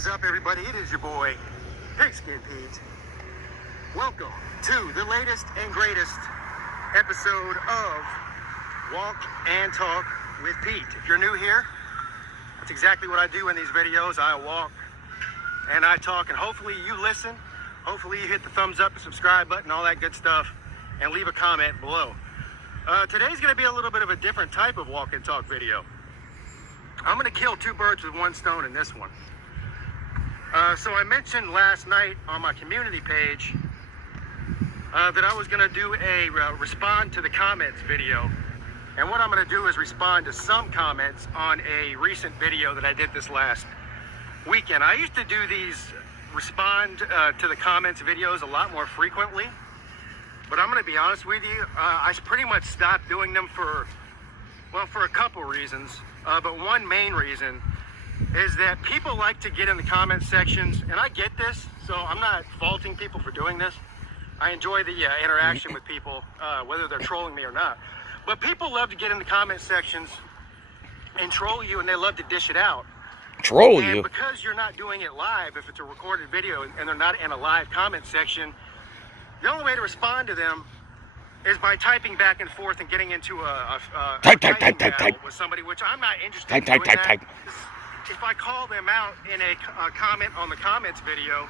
is up, everybody? It is your boy, Pigskin Pete. Welcome to the latest and greatest episode of Walk and Talk with Pete. If you're new here, that's exactly what I do in these videos. I walk and I talk, and hopefully you listen. Hopefully you hit the thumbs up, the subscribe button, all that good stuff, and leave a comment below. Today's going to be a little bit of a different type of walk and talk video. I'm going to kill two birds with one stone in this one. So I mentioned last night on my community page that I was going to do a respond to the comments video. And what I'm going to do is respond to some comments on a recent video that I did this last weekend. I used to do these respond to the comments videos a lot more frequently. But I'm going to be honest with you, I pretty much stopped doing them for a couple reasons. But one main reason is that people like to get in the comment sections, and I get this, so I'm not faulting people for doing this. I enjoy the interaction with people, whether they're trolling me or not. But people love to get in the comment sections and troll you, and they love to dish it out. Troll you? And because you're not doing it live, if it's a recorded video and they're not in a live comment section, the only way to respond to them is by typing back and forth and getting into a type with somebody, which I'm not interested in doing that. If I call them out in a comment on the comments video,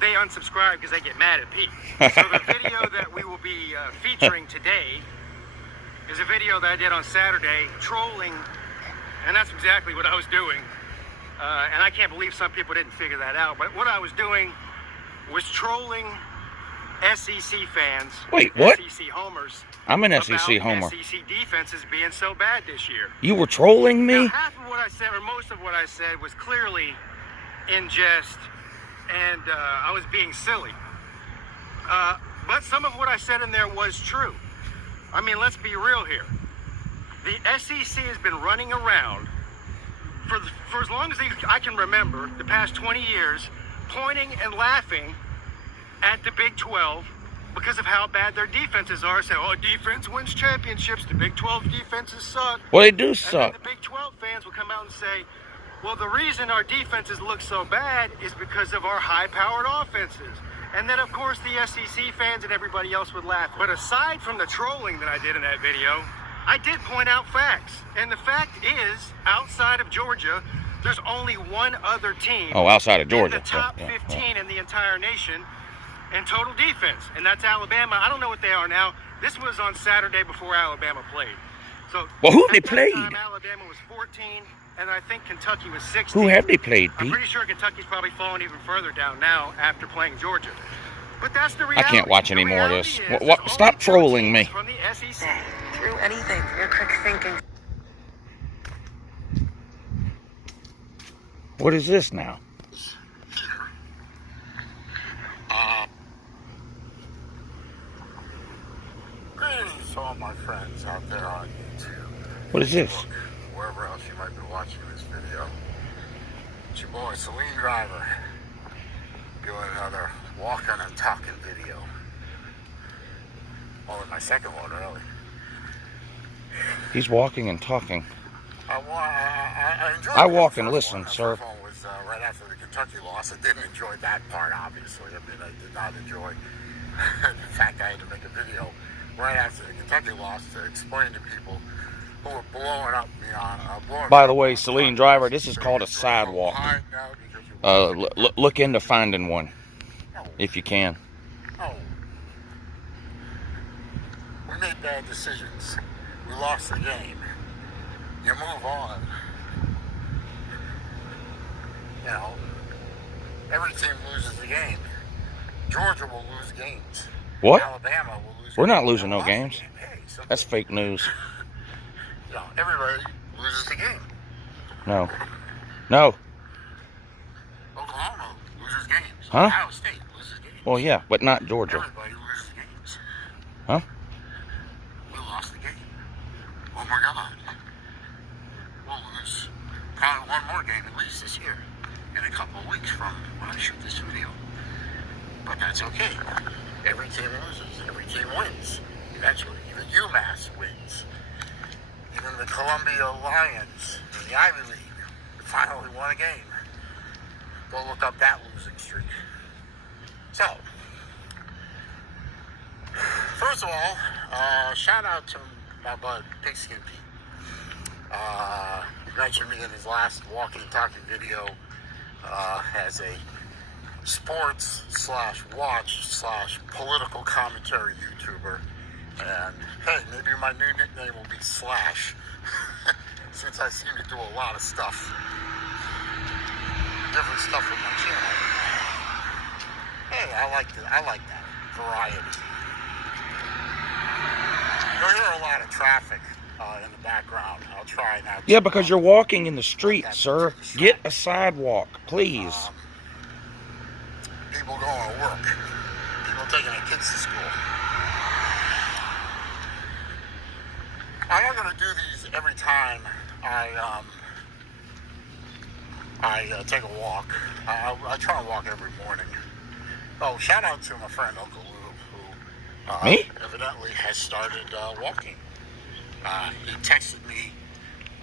they unsubscribe because they get mad at Pete. So the video that we will be featuring today is a video that I did on Saturday, trolling, and that's exactly what I was doing. And I can't believe some people didn't figure that out. But what I was doing was trolling SEC fans. Wait, what? SEC homers. I'm an SEC homer. SEC defense is being so bad this year. You were trolling me? Now, half of what I said, or most of what I said, was clearly in jest, and I was being silly. But some of what I said in there was true. I mean, let's be real here. The SEC has been running around for as long as I can remember, the past 20 years, pointing and laughing at the Big 12 because of how bad their defenses are. Say, oh, defense wins championships. The Big 12 defenses suck. Well, they do suck. And then the Big 12 fans will come out and say, well, the reason our defenses look so bad is because of our high-powered offenses. And then, of course, the SEC fans and everybody else would laugh. But aside from the trolling that I did in that video, I did point out facts. And the fact is, outside of Georgia, there's only one other team. Oh, outside of Georgia. In the top 15 in the entire nation in total defense, and that's Alabama. I don't know what they are now. This was on Saturday before Alabama played. So, well, who have they played? Time, Alabama was 14, and I think Kentucky was 16. Who have they played, Pete? I'm pretty sure Kentucky's probably fallen even further down now after playing Georgia. But that's the reality. I can't watch any more of this. Stop trolling me. From the SEC. Through anything, your quick thinking. What is this now? Greetings to all my friends out there on YouTube. What is this? Wherever else you might be watching this video. It's your boy, Celine Driver, doing another walking and talking video. Well, my second one, really. He's walking and talking. I walk and listen, sir. The first one was right after the Kentucky loss. I didn't enjoy that part, obviously. I mean, I did not enjoy. In fact, I had to make a video right after the Kentucky loss to explain to people who were blowing up me on. By the way, Celine Driver, this is called a sidewalk. Look into finding one, if you can. Oh. We made bad decisions. We lost the game. You move on. You know, every team loses the game. Georgia will lose games. What? Alabama will lose. We're not losing no games. That's fake news. You know, everybody loses the game. No. No. Oklahoma loses games. Huh? Ohio State loses games. Well, yeah, but not Georgia. Everybody loses games. Huh? We lost the game. Oh my God. We'll lose probably one more game at least this year. In a couple of weeks from when I shoot this video. But that's okay. Every team loses. Every team wins. Eventually. Even UMass wins. Even the Columbia Lions in the Ivy League finally won a game. Go look up that losing streak. So, first of all, shout out to my bud, Pigskin Pete. He mentioned me in his last walking talking video as a sports / watch / political commentary YouTuber. And hey, maybe my new nickname will be Slash, since I seem to do a lot of stuff, different stuff with my channel. Hey, I like that variety. You'll hear a lot of traffic in the background. I'll try now. Yeah, because you're walking in the street, sir. Get a sidewalk, please. People going to work. People taking their kids to school. I'm not going to do these every time I take a walk. I try to walk every morning. Oh, shout out to my friend UncleLou, who Me? evidently has started walking. He texted me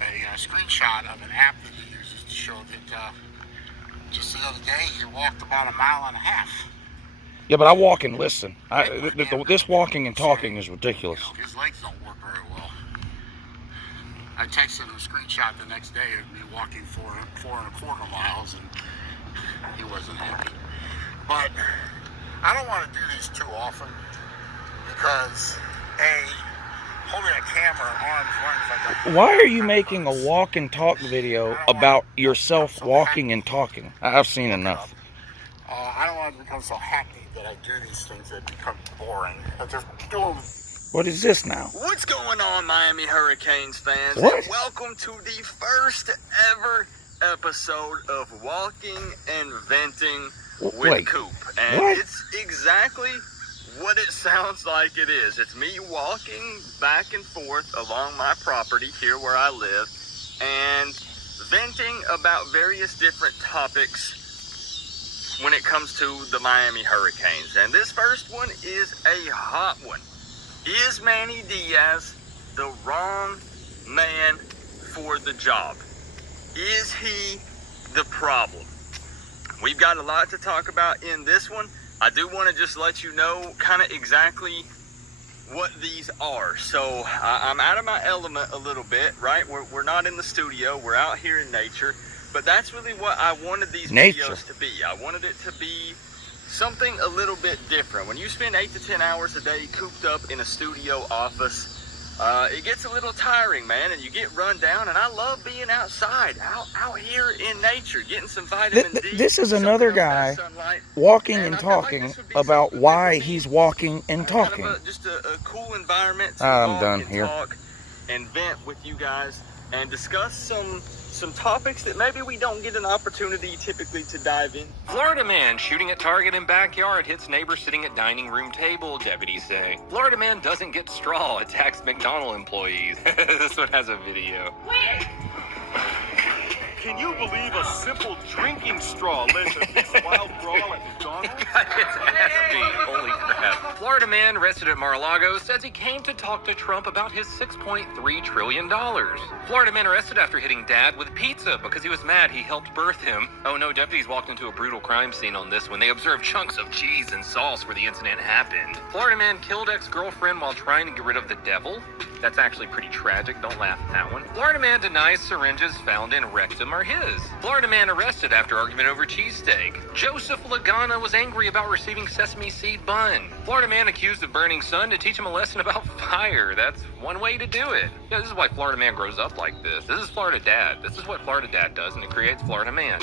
a screenshot of an app that he uses to show that just the other day he walked about 1.5 miles. Yeah, but I walk and listen. This walking and talking is ridiculous. You know, his legs don't work very well. I texted him a screenshot the next day of me walking 4.25 miles, and he wasn't happy. But I don't want to do these too often because, A, holding a camera, arms running. Why are you making a walk and talk video about yourself walking and talking? I've seen enough. I don't want to become so happy that I do these things that become boring. I just do them. What is this now? What's going on, Miami Hurricanes fans? What? Welcome to the first ever episode of Walking and Venting with Wait, Coop. And what? it's exactly what it sounds like it is. It's me walking back and forth along my property here where I live and venting about various different topics when it comes to the Miami Hurricanes. And this first one is a hot one. Is Manny Diaz the wrong man for the job? Is he the problem? We've got a lot to talk about in this one. I do want to just let you know kind of exactly what these are. So I'm out of my element a little bit, right? We're not in the studio. We're out here in nature. But that's really what I wanted these videos to be. I wanted it to be something a little bit different. When you spend 8 to 10 hours a day cooped up in a studio office, it gets a little tiring, man, and you get run down. And I love being outside, out here in nature, getting some vitamin D. This is another guy walking and talking about why he's walking and talking. Just a cool environment to I'm walk done and here. talk and vent with you guys and discuss some topics that maybe we don't get an opportunity typically to dive in. Florida man shooting at target in backyard hits neighbor sitting at dining room table, deputies say. Florida man doesn't get straw, attacks McDonald's employees. This one has a video. Wait! Can you believe a simple drinking straw led to this wild brawl at McDonald's? It's nasty. Holy crap. Florida man arrested at Mar-a-Lago says he came to talk to Trump about his $6.3 trillion. Florida man arrested after hitting dad with pizza because he was mad he helped birth him. Oh no, deputies walked into a brutal crime scene on this one. They observed chunks of cheese and sauce where the incident happened. Florida man killed ex-girlfriend while trying to get rid of the devil. That's actually pretty tragic. Don't laugh at that one. Florida man denies syringes found in rectum are his. Florida man arrested after argument over cheesesteak. Joseph Lagana was angry about receiving sesame seed bun. Florida man accused of burning son to teach him a lesson about fire. That's one way to do it. Yeah, this is why Florida man grows up like this. This is Florida dad. This is what Florida dad does, and it creates Florida man.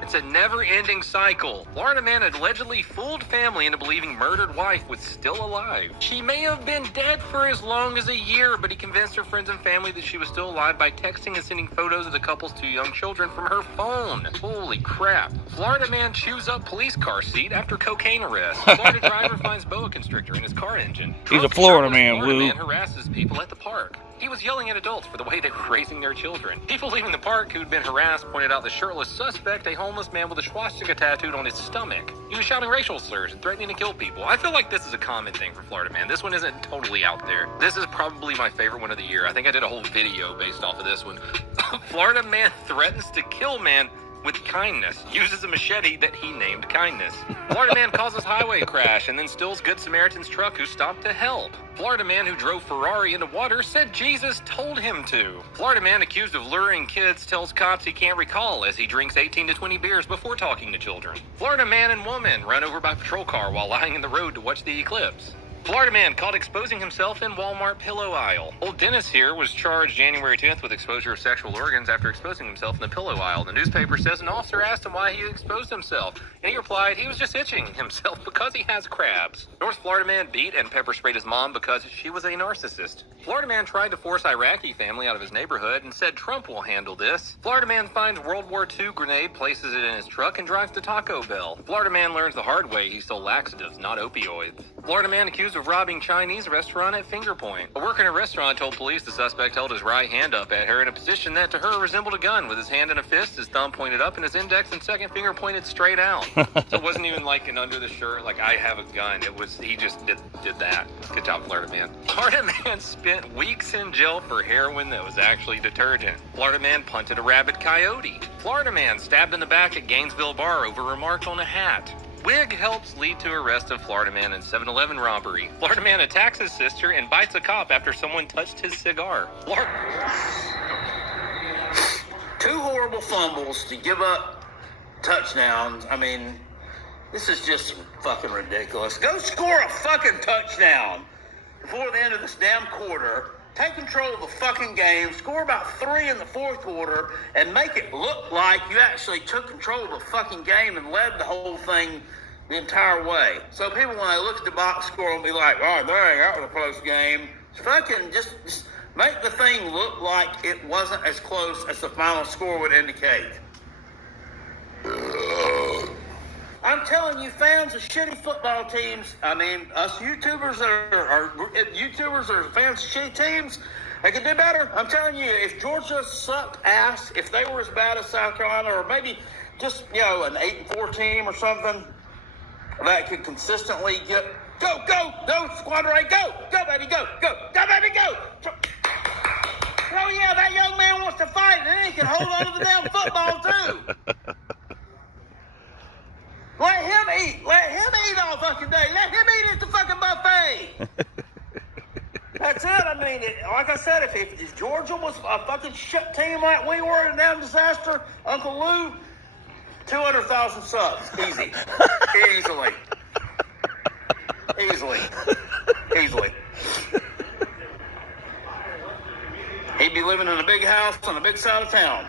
It's a never-ending cycle. Florida man allegedly fooled family into believing murdered wife was still alive. She may have been dead for as long as a year, but he convinced her friends and family that she was still alive by texting and sending photos of the couple's 2 young children from her phone. Holy crap. Florida man chews up police car seat after cocaine arrest. Florida driver finds boa constrictor in his car engine. He's a Florida man, Florida Lou. man harasses people at the park. He was yelling at adults for the way they were raising their children. People leaving the park who'd been harassed pointed out the shirtless suspect, a homeless man with a swastika tattooed on his stomach. He was shouting racial slurs and threatening to kill people. I feel like this is a common thing for Florida man. This one isn't totally out there. This is probably my favorite one of the year. I think I did a whole video based off of this one. Florida man threatens to kill man with kindness, uses a machete that he named Kindness. Florida man causes highway crash and then steals Good Samaritan's truck who stopped to help. Florida man who drove Ferrari into water said Jesus told him to. Florida man accused of luring kids tells cops he can't recall as he drinks 18 to 20 beers before talking to children. Florida man and woman run over by patrol car while lying in the road to watch the eclipse. Florida man caught exposing himself in Walmart pillow aisle. Old Dennis here was charged January 10th with exposure of sexual organs after exposing himself in the pillow aisle. The newspaper says an officer asked him why he exposed himself, and he replied he was just itching himself because he has crabs. North Florida man beat and pepper sprayed his mom because she was a narcissist. Florida man tried to force Iraqi family out of his neighborhood and said Trump will handle this. Florida man finds World War II grenade, places it in his truck, and drives to Taco Bell. Florida man learns the hard way he stole laxatives, not opioids. Florida man accused of robbing Chinese restaurant at Finger Point. A worker in a restaurant told police the suspect held his right hand up at her in a position that to her resembled a gun, with his hand in a fist, his thumb pointed up, and his index and second finger pointed straight out. So it wasn't even like an under the shirt, like I have a gun. It was, he just did that. Good job, Florida man. Florida man spent weeks in jail for heroin that was actually detergent. Florida man punted a rabid coyote. Florida man stabbed in the back at Gainesville bar over remark on a hat. Wig helps lead to arrest of Florida man in 7-Eleven robbery. Florida man attacks his sister and bites a cop after someone touched his cigar. Two horrible fumbles to give up touchdowns. I mean, this is just fucking ridiculous. Go score a fucking touchdown before the end of this damn quarter. Take control of the fucking game, score about 3 in the fourth quarter, and make it look like you actually took control of the fucking game and led the whole thing the entire way. So people, when they look at the box score, will be like, oh, dang, that was a close game. Fucking just make the thing look like it wasn't as close as the final score would indicate. I'm telling you, fans of shitty football teams, I mean, us YouTubers are fans of shitty teams, they could do better. I'm telling you, if Georgia sucked ass, if they were as bad as South Carolina, or maybe just, you know, an 8-4 team or something that could consistently get, go, Squadron, go, baby, go, baby, go. Oh, yeah, that young man wants to fight, and he can hold on to the damn football, too. Let him eat all fucking day. Let him eat at the fucking buffet. That's it. I mean, like I said, if Georgia was a fucking shit team like we were in a damn disaster, UncleLou, 200,000 subs. Easy. Easily. He'd be living in a big house on a big side of town.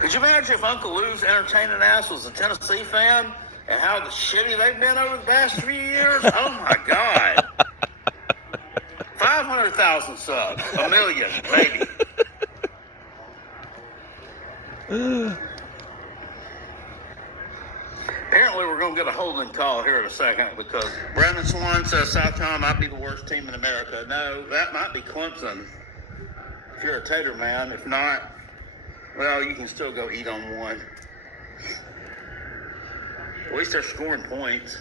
Could you imagine if UncleLou's entertaining ass was a Tennessee fan and how shitty they've been over the past few years? Oh my God. 500,000 subs. 1 million, maybe. Apparently we're going to get a holding call here in a second because Brandon Swan says South Carolina might be the worst team in America. No, that might be Clemson. If you're a Tater man. If not, well, you can still go eat on one. At least they're scoring points.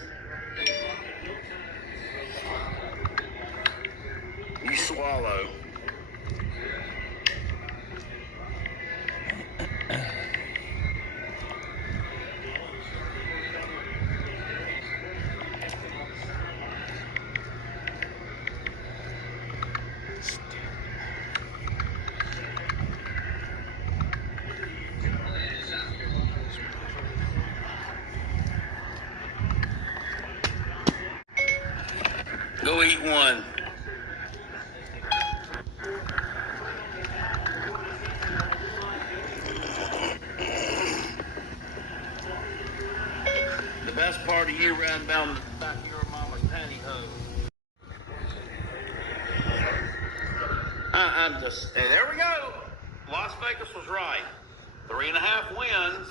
You swallow. Go eat one. The best part of you ran down the back of your mama's pantyhose. Hey, there we go. Las Vegas was right. 3.5 wins.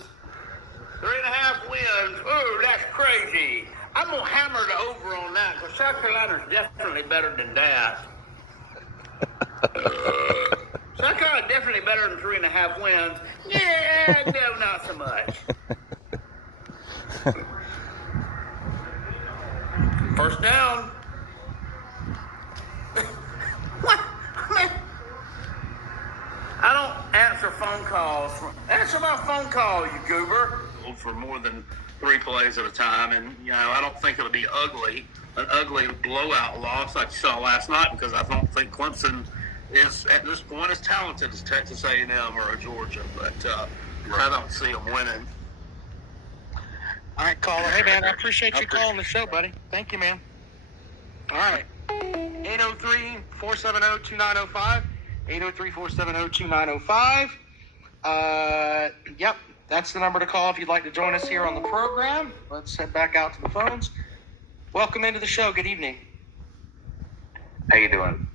3.5 wins. Ooh, that's crazy. I'm going to hammer the over on that because South Carolina's definitely better than that. South Carolina's definitely better than 3.5 wins. Yeah, no, not so much. First down. calls. Answer my phone call, you goober. For more than 3 plays at a time, and I don't think it'll be an ugly blowout loss like you saw last night, because I don't think Clemson is at this point as talented as Texas A&M or Georgia, but I don't see them winning. All right, caller. Hey, man, I appreciate you calling the show, buddy. Thank you, man. All right. 803-470-2905. 803-470-2905. Yep, that's the number to call if you'd like to join us here on the program. Let's head back out to the phones. Welcome into the show. Good evening. How you doing?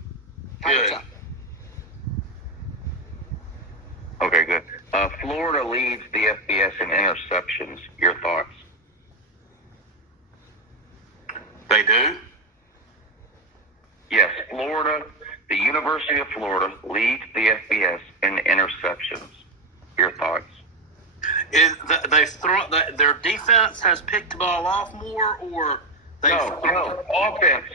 Hi, what's up? Okay, good. Florida leads the FBS in interceptions. Your thoughts? They do? Yes, Florida, the University of Florida leads the FBS in interceptions. Your thoughts? They've thrown their defense has picked the ball off more, or no, offense.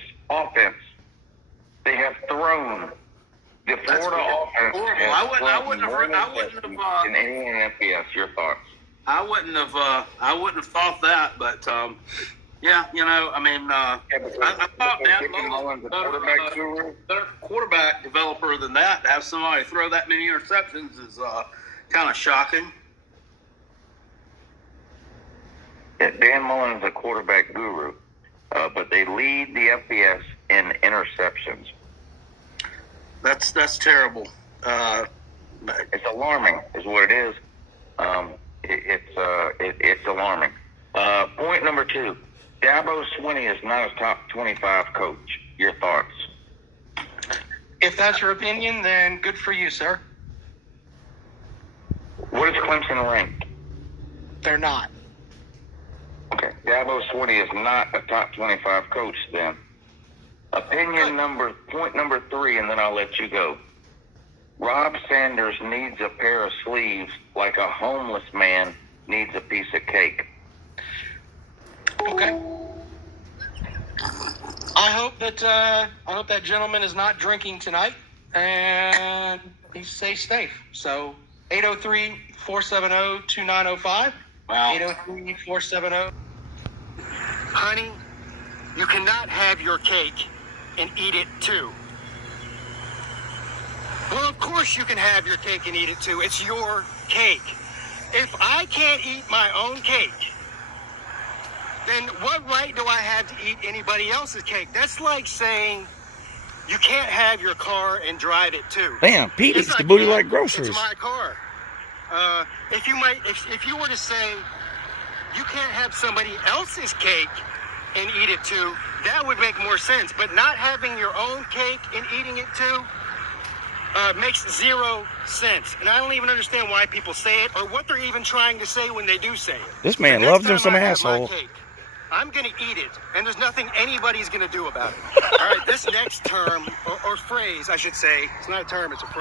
They have thrown. The Florida offense. I wouldn't have in any FBS. Your thoughts? I wouldn't have thought that, but yeah, I mean, I thought better quarterback developer than that. To have somebody throw that many interceptions is kind of shocking. Yeah, Dan Mullen's a quarterback guru, but they lead the FBS in interceptions. That's terrible. It's alarming, is what it is. It's alarming. Point number 2: Dabo Swinney is not a top 25 coach. Your thoughts? If that's your opinion, then good for you, sir. What is Clemson ranked? They're not. Okay, Dabo Swinney is not a top 25 coach then. Point number 3, and then I'll let you go. Rob Sanders needs a pair of sleeves like a homeless man needs a piece of cake. Okay. I hope that gentleman is not drinking tonight, and he stays safe. So 803-470-2905. Wow. 803-470. Honey, you cannot have your cake and eat it too. Well, of course you can have your cake and eat it too. It's your cake. If I can't eat my own cake, then what right do I have to eat anybody else's cake? That's like saying you can't have your car and drive it too. Damn, Pete eats the booty like groceries. It's my car. If you were to say you can't have somebody else's cake and eat it too, that would make more sense. But not having your own cake and eating it too makes zero sense. And I don't even understand why people say it or what they're even trying to say when they do say it. This man loves him some asshole. I'm going to eat it, and there's nothing anybody's going to do about it. All right, this next term, or phrase, I should say, it's not a term, it's a phrase.